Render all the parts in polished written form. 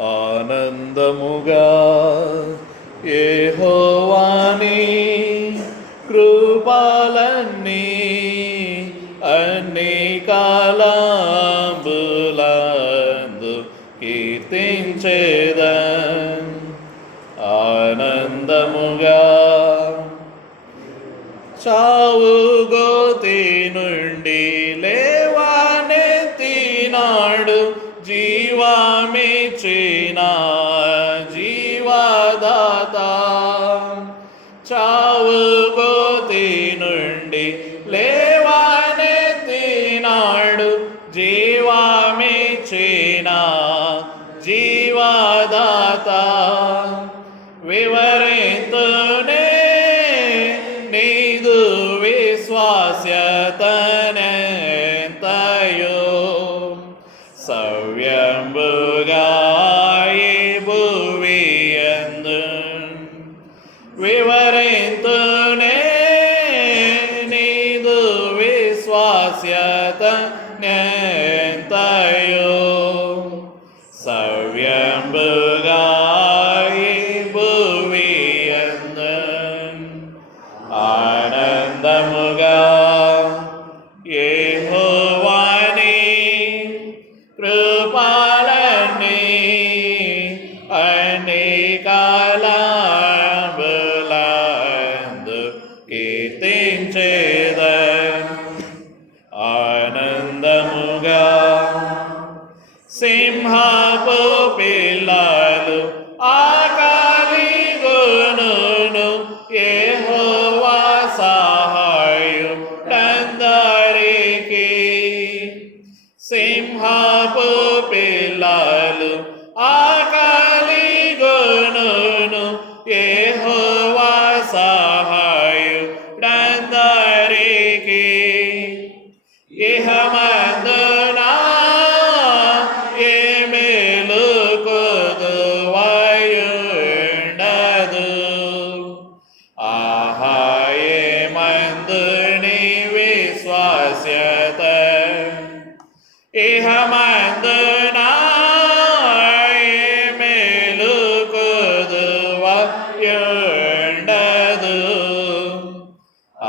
ఆనందముగా యెహోవాని కృపలన్నీ అన్ని కాలంబులందు కీర్తించేదన్. ఆనందముగా చావు గోతి నుండి లేవనెత్తినాడు, జీవమిచ్చిన జీవదాత. చావు గోతి నుండి లేవనెత్తినాడు, జీవమిచ్చిన జీవదాత. వివరింతునే నీదు విశ్వాస్యతనెంతయో, సవ్యంబుగా ఈ భువియందు. వివరింతునే నీదు విశ్వాస్యతనెంతయో, సవ్యంబుగా ఈ భువియందు. ఆనందముగా యెహోవాని కృపలన్నీ అన్ని కాలంబులందు కీర్తించేదన్. ఆనందముగా సింహపు పిల్లలు ఆకలిగొనును, యెహోవా సహాయుడందరికీ. సింహపు పిల్లలు ఆకలిగొనును, యెహోవా సహాయుడందరికీ. ఇహమందున ఏ మేలు కొదువయుండదు, ఆహా ఏమందు నీ విశ్వాస్యత. ఇహమందున ఏ మేలు కొదువయుండదు,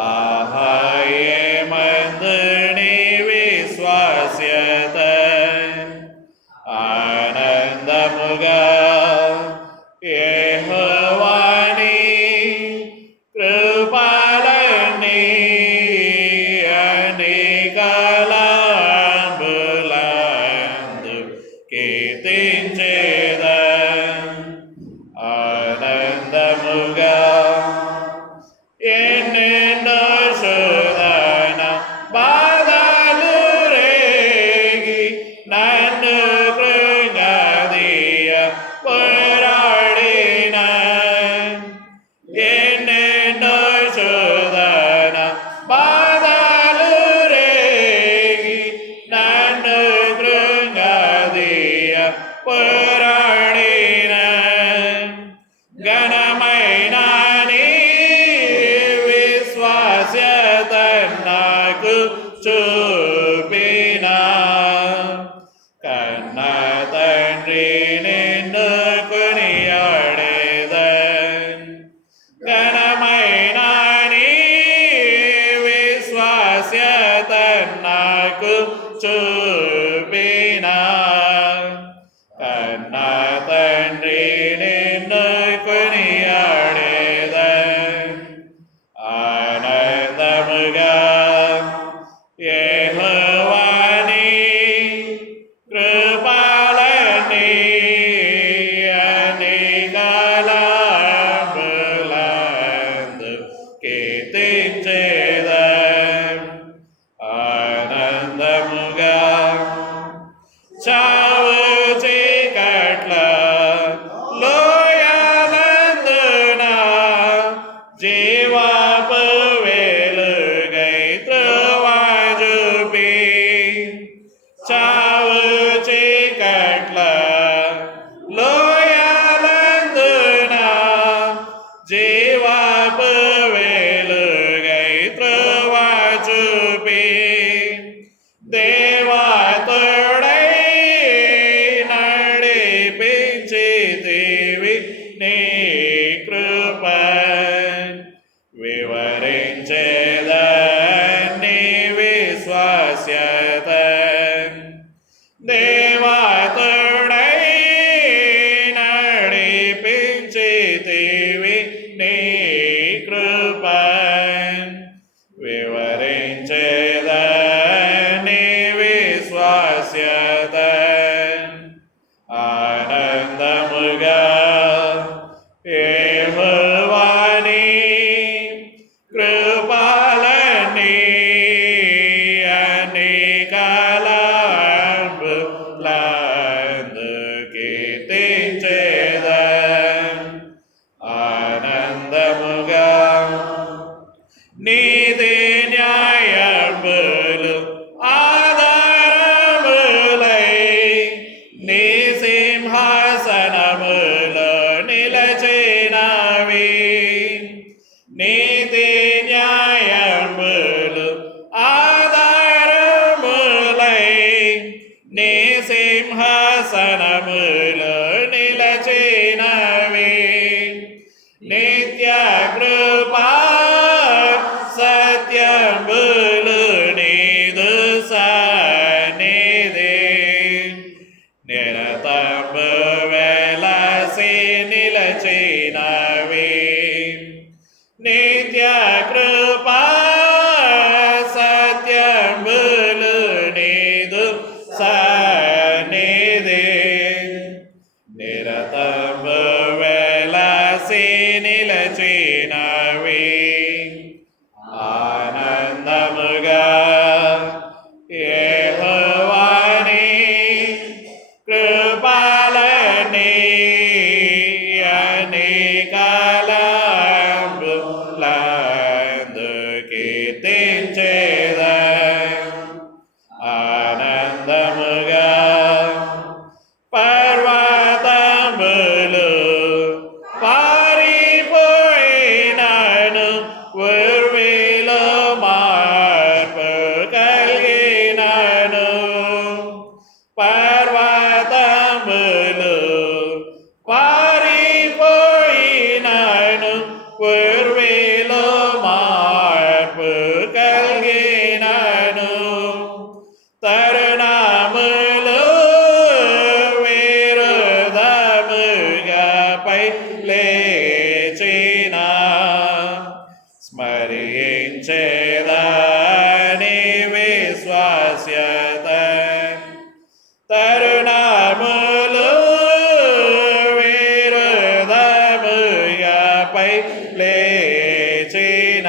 ఆహా ఏమందు నీ విశ్వాస్యత. ఆనందముగా యెహోవాని కృపలన్నీ అన్ని కాలంబులందు కీర్తించేదన్. ఆనందముగా ఎన్నెన్నో శోధన బాధలు రేగి నన్ను కృంగదీయ పోరాడిన. ఎన్నెన్నో శోధన బాధలు రేగి నన్ను కృంగదీయ పోరాడిన. ఘనమైన నీ విశ్వాస్యత నాకు చూపిన, కన్న తండ్రి నిన్ను కొనియాడేదన్. ఘనమైన నీ విశ్వాస్యత నాకు చూపిన, కన్న తండ్రి నిన్ను కొనియాడేదన్. ఆనందముగా యెహోవాని కృపలన్నీ అన్ని కాలంబులందు కీర్తించేదన్. ఆనందముగా చావు చీకట్ల లో నీ కృప వివరించేదని విశ్వాస్యత దేవాతుడై నడిపించితివి నీ కృప వివరించేదని విశ్వాస్యత ఆనందముగా యెహోవాని కృపలని అనేకాలంబులందు కీర్తించెదన్ ఆనందముగా నీతి న్యాయములు ఆధారములై నీ సింహాసనములో నిలచినవి నీతి న్యాయములు ఆధారములై నీ సింహాసనములో నిలచినవి నిత్య కృపా సత్యములు నీదు సన్నిధి నిరతము వెలసి నిలచినవి నిత్య కృపా సత్యములు నీదు సన్నిధి నిరతము వెలసి నిలచినవి ఆనందముగా యెహోవాని కృపలని అనేకాలంబులందు కీర్తించెదన్ ఆనందముగా పర్వతములు పారిపోయినను ఉర్విలో మార్పు కలిగినను పర్వతములు పారిపోయినను ఉర్విలో మార్పు కలిగినను తరుణములు విరుధముగా పై లేచిన స్మరించేదని విశ్వాస్యత తరుణములు విరుధముగా పై లేచిన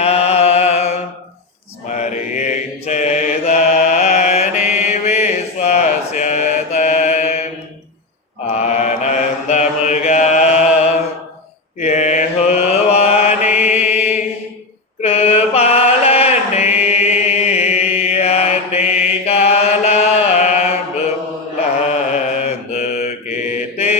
స్మరించేదని విశ్వాస్యత ఆనందముగా యెహోవాని కృపలని అనేకాలంబులందు కీర్తించెదన్